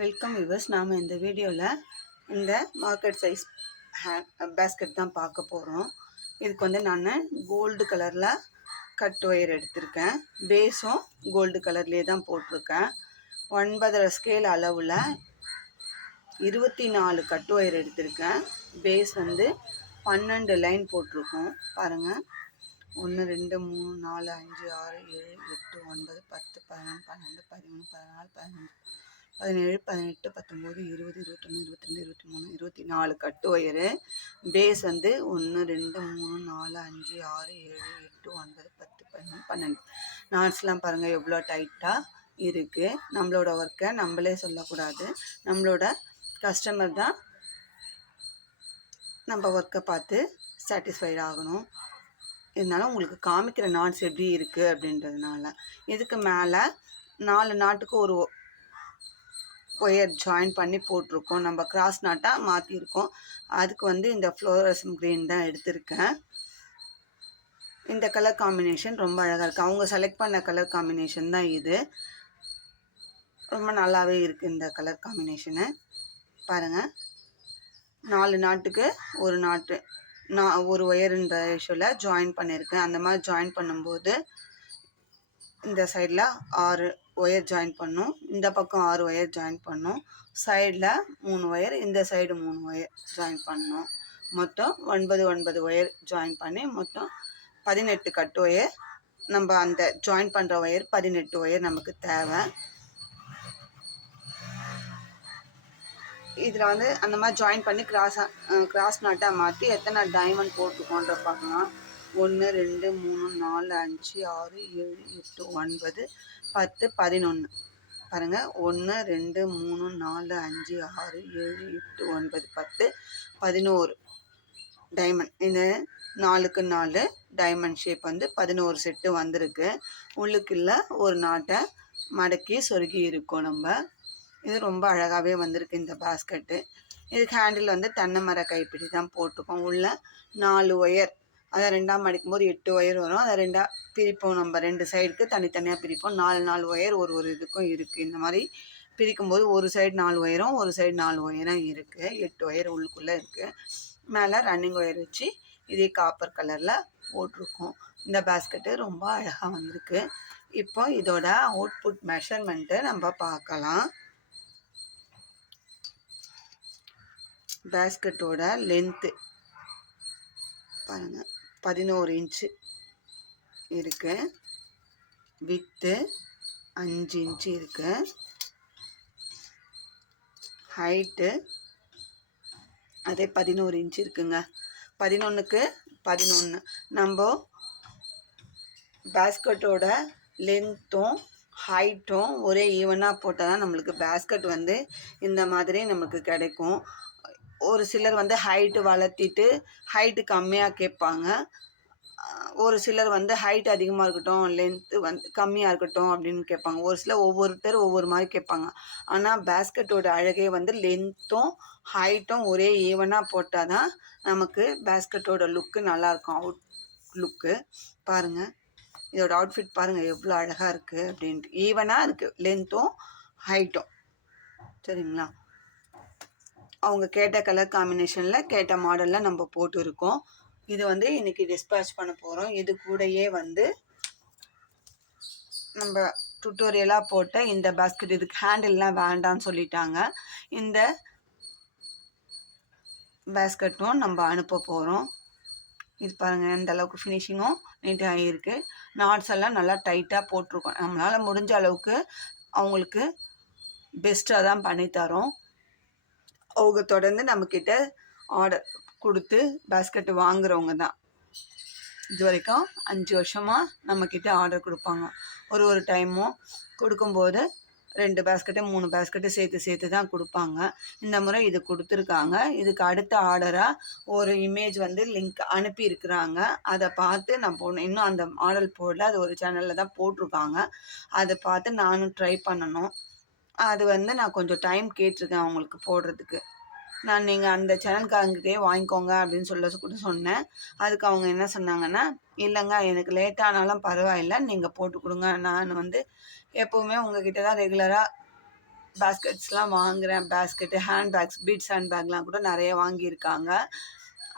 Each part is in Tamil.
Welcome viewers. நாம் இந்த வீடியோவில் இந்த மார்க்கெட் சைஸ் பேஸ்கெட் தான் பார்க்க போகிறோம். இதுக்கு வந்து நான் கோல்டு கலரில் கட் ஒயர் எடுத்திருக்கேன். பேஸும் கோல்டு கலர்லேயே தான் போட்டிருக்கேன். 9.5 ஸ்கேல் அளவில் 24 கட் ஒயர் எடுத்திருக்கேன். பேஸ் வந்து 12 லைன் போட்டிருக்கோம். பாருங்கள், 1 2 3 4 5 6 7 8 9 10 11 12 13 14 15 17 18 19 20 21 22 23 24 கட்டு ஒயரு. பேஸ் வந்து 1 2 3 4 5 6 7 8 9 10 11 12. நாட்ஸ்லாம் பாருங்கள் எவ்வளோ டைட்டாக இருக்குது. நம்மளோட ஒர்க்கை நம்மளே சொல்லக்கூடாது, நம்மளோட கஸ்டமர் தான் நம்ம ஒர்க்கை பார்த்து சாட்டிஸ்ஃபைட் ஆகணும். இதனால உங்களுக்கு காமிக்கிற நாட்ஸ் எப்படி இருக்குது அப்படின்றதுனால. இதுக்கு மேலே 4 நாட்டுக்கு ஒரு ஒயர் ஜாயின் பண்ணி போட்டிருக்கோம். நம்ம கிராஸ் நாட்டாக மாற்றிருக்கோம். அதுக்கு வந்து இந்த ஃப்ளோரசம் க்ரீன் தான் எடுத்திருக்கேன். இந்த கலர் காம்பினேஷன் ரொம்ப அழகாக இருக்குது. அவங்க செலக்ட் பண்ண கலர் காம்பினேஷன் தான் இது. ரொம்ப நல்லாவே இருக்குது இந்த கலர் காம்பினேஷனு. பாருங்கள், 4 நாட்டுக்கு ஒரு நாட்டு நான் ஒரு ஒயருன்ற ரேஷியோவில் ஜாயின் பண்ணியிருக்கேன். அந்த மாதிரி ஜாயின் பண்ணும்போது இந்த சைடில் 6 ஒயர் ஜாயின் பண்ணும், இந்த பக்கம் 6 ஒயர் ஜாயின் பண்ணும், சைடில் 3 ஒயர், இந்த சைடு 3 ஒயர் ஜாயின் பண்ணணும். மொத்தம் 9 ஒயர் ஜாயின் பண்ணி மொத்தம் 18 கட்டு ஒயர். நம்ம அந்த ஜாயின் பண்ணுற ஒயர் 18 ஒயர் நமக்கு தேவை. இதில் வந்து அந்த மாதிரி ஜாயின் பண்ணி கிராஸ் நாட்டாக மாற்றி எத்தனை டைமண்ட் போட்டுக்கோன்ற பார்க்கலாம். 1 2 3 4 5 6 7 8 9 10 11. பாருங்கள், 1 2 3 4 5 6 7 8 9 10 11 டைமண்ட். இந்த 4க்கு 4 டைமண்ட் ஷேப் வந்து 11 செட்டு வந்திருக்கு. உள்ளுக்குள்ள ஒரு நாட்டை மடக்கி சொருகி இருக்கும் நம்ம. இது ரொம்ப அழகாகவே வந்திருக்கு இந்த பாஸ்கெட்டு. இதுக்கு ஹேண்டில் வந்து தென்னை மர கைப்பிடி தான் போட்டிருக்கோம். உள்ள 4 ஒயர், அதை 2ஆக மடிக்கும்போது 8 ஒயர் வரும். அதை 2ஆக பிரிப்போம். நம்ம 2 சைடுக்கு தனித்தனியாக பிரிப்போம். 4 ஒயர் ஒரு இதுக்கும் இருக்குது. இந்த மாதிரி பிரிக்கும்போது ஒரு சைடு 4 ஒயரும் ஒரு சைடு 4 ஒயரும் இருக்குது. 8 ஒயர் உள்ளுக்குள்ளே இருக்குது. மேலே ரன்னிங் ஒயர் வச்சு இதே காப்பர் கலரில் போட்டிருக்கோம். இந்த பாஸ்கெட்டு ரொம்ப அழகாக வந்திருக்கு. இப்போ இதோட அவுட்புட் மெஷர்மெண்ட்டு நம்ம பார்க்கலாம். பேஸ்கெட்டோட லென்த்து பாருங்கள், 11 இன்ச்சு இருக்குது. வித்து 5 இன்ச்சு இருக்குது. ஹைட்டு அதே 11 இன்ச்சு இருக்குங்க. 11க்கு 11. நம்ம பேஸ்கெட்டோட லென்த்தும் ஹைட்டும் ஒரே ஈவனாக போட்டால் தான் நம்மளுக்கு பேஸ்கெட் வந்து இந்த மாதிரி நமக்கு கிடைக்கும். ஒரு சிலர் வந்து ஹைட்டு வளர்த்திட்டு ஹைட்டு கம்மியாக கேட்பாங்க. ஒரு சிலர் வந்து ஹைட் அதிகமாக இருக்கட்டும், லென்த்து வந்து கம்மியாக இருக்கட்டும் அப்படின்னு கேட்பாங்க. ஒரு சிலர் ஒவ்வொருத்தர் ஒவ்வொரு மாதிரி கேட்பாங்க. ஆனால் பேஸ்கெட்டோட அழகே வந்து லென்த்தும் ஹைட்டும் ஒரே ஈவனாக போட்டால் தான் நமக்கு பேஸ்கெட்டோட லுக்கு நல்லாயிருக்கும். அவுட் லுக்கு பாருங்கள், இதோட அவுட்ஃபிட் பாருங்கள் எவ்வளோ அழகாக இருக்குது அப்படின்ட்டு. ஈவனாக இருக்குது லென்த்தும் ஹைட்டும். சரிங்களா? அவங்க கேட்ட கலர் காம்பினேஷனில் கேட்ட மாடலில் நம்ம போட்டுருக்கோம். இது வந்து இன்றைக்கி டிஸ்பேச் பண்ண போகிறோம். இது கூடயே வந்து நம்ம டுட்டோரியலாக போட்ட இந்த பாஸ்கெட், இதுக்கு ஹேண்டில்லாம் வேண்டான்னு சொல்லிட்டாங்க. இந்த பாஸ்கெட்டும் நம்ம அனுப்ப போகிறோம். இது பாருங்கள், இந்த அளவுக்கு ஃபினிஷிங்கும் நீட்டாக இருக்குது. நாட்ஸ் எல்லாம் நல்லா டைட்டாக போட்டிருக்கோம். நம்மளால் முடிஞ்ச அளவுக்கு அவங்களுக்கு பெஸ்ட்டாக தான் பண்ணித்தரோம். அவங்க தொடர்ந்து நம்மக்கிட்ட ஆர்டர் கொடுத்து பாஸ்கெட்டு வாங்குறவங்க தான். இது வரைக்கும் 5 வருஷமாக நம்மக்கிட்ட ஆர்டர் கொடுப்பாங்க. ஒரு டைமும் கொடுக்கும்போது 2 பாஸ்கெட்டு 3 பாஸ்கெட்டு சேர்த்து தான் கொடுப்பாங்க. இந்த முறை இது கொடுத்துருக்காங்க. இதுக்கு அடுத்த ஆர்டராக ஒரு இமேஜ் வந்து லிங்க் அனுப்பியிருக்கிறாங்க. அதை பார்த்து நான் போடணும். இன்னும் அந்த மாடல் போடல, அது ஒரு சேனலில் தான் போட்டிருக்காங்க. அதை பார்த்து நானும் ட்ரை பண்ணணும். அது வந்து நான் கொஞ்சம் டைம் கேட்டிருக்கேன் அவங்களுக்கு போடுறதுக்கு. நான் நீங்கள் அந்த சேனல்காரங்கிட்டே வாங்கிக்கோங்க அப்படின்னு கூட சொன்னேன். அதுக்கு அவங்க என்ன சொன்னாங்கன்னா, இல்லைங்க எனக்கு லேட்டானாலும் பரவாயில்ல, நீங்கள் போட்டு கொடுங்க, நான் வந்து எப்போவுமே உங்ககிட்ட தான் ரெகுலராக பேஸ்கெட்ஸ்லாம் வாங்குகிறேன். Basket, hand bags, beads hand பேக்லாம் கூட நிறைய வாங்கியிருக்காங்க.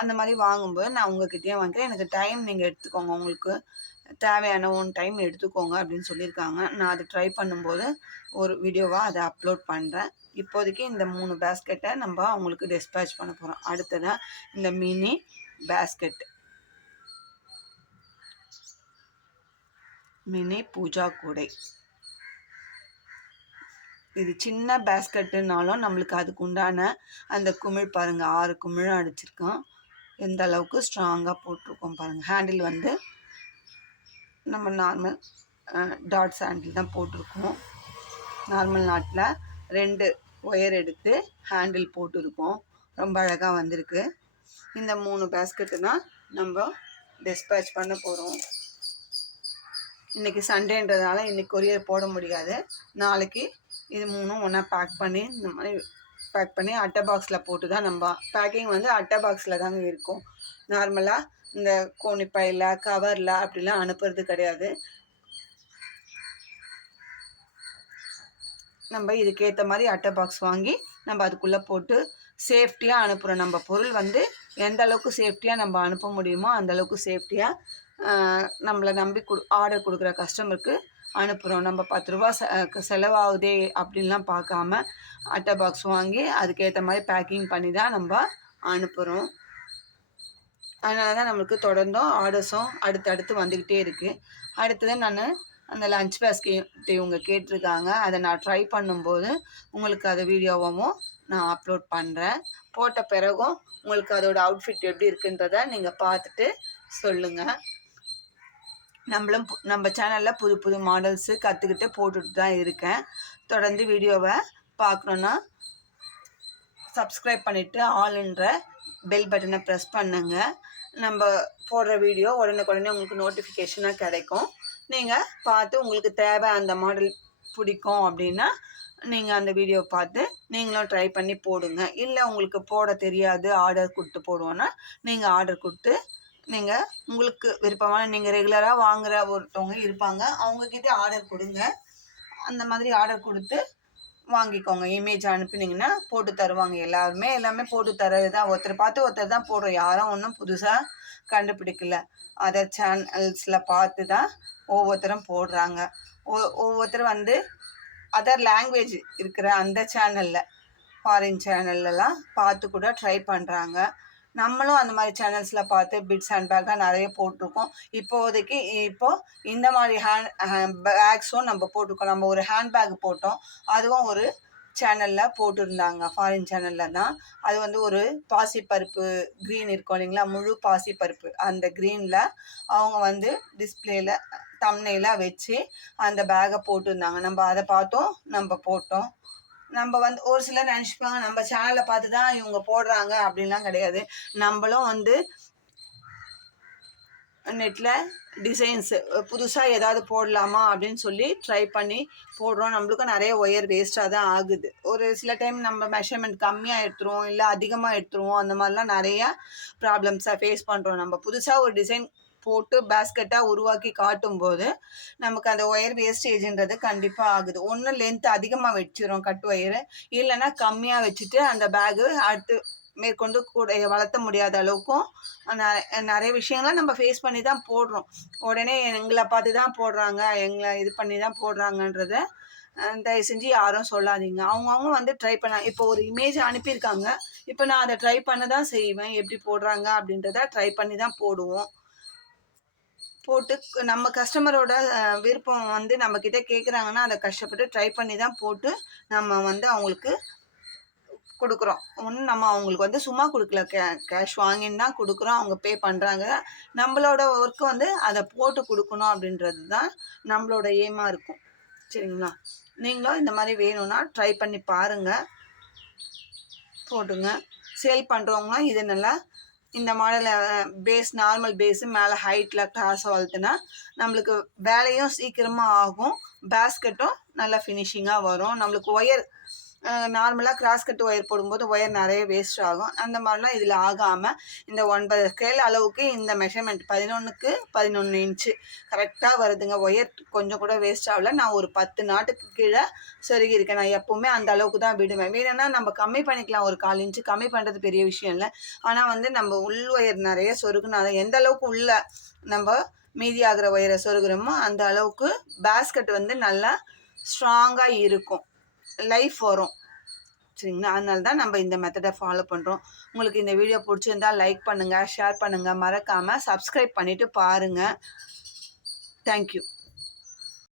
அந்த மாதிரி வாங்கும்போது நான் உங்ககிட்டயே வாங்கிக்கிறேன். எனக்கு டைம் நீங்கள் எடுத்துக்கோங்க, உங்களுக்கு தேவையான ஓன் டைம் எடுத்துக்கோங்க அப்படின்னு சொல்லியிருக்காங்க. நான் அது ட்ரை பண்ணும்போது ஒரு வீடியோவாக அதை அப்லோட் பண்ணுறேன். இப்போதைக்கு இந்த 3 பேஸ்கெட்டை நம்ம அவங்களுக்கு டிஸ்பேச் பண்ண போகிறோம். அடுத்ததாக இந்த மினி பேஸ்கெட், மினி பூஜா கூடை. இது சின்ன பேஸ்கெட்டுனாலும் நம்மளுக்கு அதுக்கு உண்டான அந்த குமிழ் பாருங்கள், 6 குமிழும் அடிச்சிருக்கோம். எந்த அளவுக்கு ஸ்ட்ராங்காக போட்டிருக்கோம் பாருங்கள். ஹேண்டில் வந்து நம்ம நார்மல் டாட்ஸ் ஹேண்டில் தான் போட்டிருக்கோம். நார்மல் நாட்டில் 2 ஒயர் எடுத்து ஹேண்டில் போட்டிருக்கோம். ரொம்ப அழகாக வந்திருக்கு. இந்த 3 பேஸ்கெட்டு தான் நம்ம டிஸ்பேச் பண்ண போகிறோம். இன்றைக்கி சண்டேன்றதுனால இன்றைக்கி கொரியர் போட முடியாது. நாளைக்கு இது 3ம் ஒன்றா பேக் பண்ணி இந்த மாதிரி பேக் பண்ணி அட்டை பாக்ஸில் போட்டு தான் நம்ம பேக்கிங் வந்து அட்டை பாக்ஸில் தாங்க இருக்கும். நார்மலாக இந்த கோணிப்பையில் கவரில் அப்படிலாம் அனுப்புறது கிடையாது. நம்ம இதுக்கேற்ற மாதிரி அட்டை பாக்ஸ் வாங்கி நம்ம அதுக்குள்ளே போட்டு சேஃப்டியாக அனுப்புகிறோம். நம்ம பொருள் வந்து எந்த அளவுக்கு சேஃப்டியாக நம்ம அனுப்ப முடியுமோ அந்தளவுக்கு சேஃப்டியாக நம்மளை நம்பி ஆர்டர் கொடுக்குற கஸ்டமருக்கு அனுப்புகிறோம். நம்ம 10 ரூபா செலவாகுதே அப்படின்லாம் பார்க்காம அட்டை பாக்ஸ் வாங்கி அதுக்கேற்ற மாதிரி பேக்கிங் பண்ணி தான் நம்ம அனுப்புகிறோம். அதனால தான் நம்மளுக்கு தொடர்ந்தும் ஆர்டர்ஸும் அடுத்தடுத்து வந்துக்கிட்டே இருக்குது. அடுத்தது நான் அந்த லஞ்ச் பேஸ்கெட் இவங்க கேட்டிருக்காங்க. அதை நான் ட்ரை பண்ணும்போது உங்களுக்கு அதை வீடியோவும் நான் அப்லோட் பண்ணுறேன். போட்ட பிறகும் உங்களுக்கு அதோட அவுட்ஃபிட் எப்படி இருக்குன்றதை நீங்கள் பார்த்துட்டு சொல்லுங்கள். நம்ம சேனலில் புது புது மாடல்ஸு கற்றுக்கிட்டு போட்டுட்டு தான் இருக்கேன். தொடர்ந்து வீடியோவை பார்க்கணுன்னா சப்ஸ்கிரைப் பண்ணிவிட்டு ஆல்ன்ற பெல் பட்டனை ப்ரெஸ் பண்ணுங்கள். நம்ம போடுற வீடியோ உடனுக்குடனே உங்களுக்கு நோட்டிஃபிகேஷனாக கிடைக்கும். நீங்கள் பார்த்து உங்களுக்கு தேவை அந்த மாடல் பிடிக்கும் அப்படின்னா நீங்கள் அந்த வீடியோ பார்த்து நீங்களும் ட்ரை பண்ணி போடுங்க. இல்லை உங்களுக்கு போட தெரியாது, ஆர்டர் கொடுத்து போடுவோன்னா நீங்கள் ஆர்டர் கொடுத்து நீங்கள் உங்களுக்கு விருப்பமான நீங்கள் ரெகுலராக வாங்குகிற ஒருத்தவங்க இருப்பாங்க, அவங்கக்கிட்ட ஆர்டர் கொடுங்க. அந்த மாதிரி ஆர்டர் கொடுத்து வாங்கிக்கோங்க. இமேஜ் அனுப்பினீங்கன்னா போட்டு தருவாங்க. எல்லாமே போட்டு தர்றது தான். ஒருத்தர் பார்த்து ஒருத்தர் தான் போடுறோம். யாரும் ஒன்றும் புதுசாக கண்டுபிடிக்கல. அதர் சேனல்ஸில் பார்த்து தான் ஒவ்வொருத்தரும் போடுறாங்க. ஒவ்வொருத்தர் வந்து அதர் லாங்குவேஜ் இருக்கிற அந்த சேனலில், ஃபாரின் சேனல்லலாம் பார்த்து கூட ட்ரை பண்ணுறாங்க. நம்மளும் அந்த மாதிரி சேனல்ஸில் பார்த்து பிட்ஸ் ஹேண்ட் பேக்காக நிறைய போட்டிருக்கோம். இப்போதைக்கு இந்த மாதிரி பேக்ஸும் நம்ம போட்டிருக்கோம். நம்ம ஒரு ஹேண்ட் பேக் போட்டோம், அதுவும் ஒரு சேனலில் போட்டிருந்தாங்க, ஃபாரின் சேனலில் தான். அது வந்து ஒரு பாசிப்பருப்பு க்ரீன் இருக்கும் இல்லைங்களா, முழு பாசிப்பருப்பு, அந்த க்ரீனில் அவங்க வந்து டிஸ்பிளேயில் தம்ப்நெயிலாக வச்சு அந்த பேக்கை போட்டிருந்தாங்க. நம்ம அதை பார்த்தோம், நம்ம போட்டோம். நம்ம வந்து ஒரு சிலர் நினச்சிப்பாங்க நம்ம சேனலை பார்த்து தான் இவங்க போடுறாங்க அப்படின்லாம் கிடையாது. நம்மளும் வந்து நெட்டில் டிசைன்ஸு புதுசாக ஏதாவது போடலாமா அப்படின்னு சொல்லி ட்ரை பண்ணி போடுறோம். நம்மளுக்கும் நிறைய ஒயர் வேஸ்ட்டாக தான் ஆகுது. ஒரு சில டைம் நம்ம மெஷர்மெண்ட் கம்மியாக எடுத்துருவோம், இல்லை அதிகமாக எடுத்துருவோம். அந்த மாதிரிலாம் நிறையா ப்ராப்ளம்ஸை ஃபேஸ் பண்ணுறோம். நம்ம புதுசாக ஒரு டிசைன் போட்டு பேஸ்கெட்டாக உருவாக்கி காட்டும்போது நமக்கு அந்த ஒயர் வேஸ்டேஜ்ன்றது கண்டிப்பாக ஆகுது. ஒன்று லென்த் அதிகமாக வச்சிடும் கட் ஒயரு, இல்லைன்னா கம்மியாக வச்சுட்டு அந்த பேகு அடுத்து மேற்கொண்டு கூட வளர்த்த முடியாத அளவுக்கும் நிறைய விஷயங்களை நம்ம ஃபேஸ் பண்ணி தான் போடுறோம். உடனே எங்களை பார்த்து தான் போடுறாங்க, எங்களை இது பண்ணி தான் போடுறாங்கன்றத தயவு செஞ்சு யாரும் சொல்லாதீங்க. அவங்கவுங்க வந்து ட்ரை பண்ண, இப்போ ஒரு இமேஜ் அனுப்பியிருக்காங்க, இப்போ நான் அதை ட்ரை பண்ண தான் செய்வேன். எப்படி போடுறாங்க அப்படின்றத ட்ரை பண்ணி தான் போடுவோம். போட்டு நம்ம கஸ்டமரோட விருப்பம் வந்து நம்மக்கிட்ட கேட்குறாங்கன்னா அதை கஷ்டப்பட்டு ட்ரை பண்ணி தான் போட்டு நம்ம வந்து அவங்களுக்கு கொடுக்குறோம். ஒன்றும் நம்ம அவங்களுக்கு வந்து சும்மா கொடுக்கல, கேஷ் வாங்கின்னு தான் கொடுக்குறோம். அவங்க பே பண்ணுறாங்க. நம்மளோட ஒர்க்கு வந்து அதை போட்டு கொடுக்கணும் அப்படின்றது தான் நம்மளோட எய்மாக இருக்கும். சரிங்களா? நீங்களும் இந்த மாதிரி வேணும்னா ட்ரை பண்ணி பாருங்கள், போட்டுங்க. சேல் பண்ணுறவங்களாம் இது நல்லா இந்த மாடலை பேஸ் நார்மல் பேஸு மேலே ஹைட்டில் கிளாஸை வளர்த்துனா நம்மளுக்கு வேலையும் சீக்கிரமாக ஆகும், பேஸ்கெட்டும் நல்லா ஃபினிஷிங்காக வரும். நம்மளுக்கு ஒயர் நார்மலாக கிராஸ் கட் ஒயர் போடும்போது ஒயர் நிறைய வேஸ்ட் ஆகும். அந்த மாதிரிலாம் இதில் ஆகாமல் இந்த 9 ஸ்கேல் அளவுக்கு இந்த மெஷர்மெண்ட் 11க்கு 11 இன்ச்சு கரெக்டாக வருதுங்க. ஒயர் கொஞ்சம் கூட வேஸ்ட் ஆகல. நான் ஒரு 10 நாட்டுக்கு கீழே சொருகியிருக்கேன். நான் எப்போவுமே அந்த அளவுக்கு தான் விடுவேன். வேணும்னா நம்ம கம்மி பண்ணிக்கலாம், ஒரு 1/4 இன்ச்சு கம்மி பண்ணுறது பெரிய விஷயம் இல்லை. ஆனால் வந்து நம்ம உள் ஒயர் நிறைய சொருகுனாலும் எந்த அளவுக்கு உள்ள நம்ம மீதி ஆகிற ஒயரை சொருகிறோமோ அந்த அளவுக்கு பேஸ்கெட் வந்து நல்லா ஸ்ட்ராங்காக இருக்கும், லைஃப் வரும். சரிங்களா? அதனால தான் நம்ம இந்த மெத்தடை ஃபாலோ பண்ணுறோம். உங்களுக்கு இந்த வீடியோ பிடிச்சிருந்தா லைக் பண்ணுங்கள், ஷேர் பண்ணுங்கள், மறக்காமல் சப்ஸ்கிரைப் பண்ணிவிட்டு பாருங்கள். தேங்க்யூ.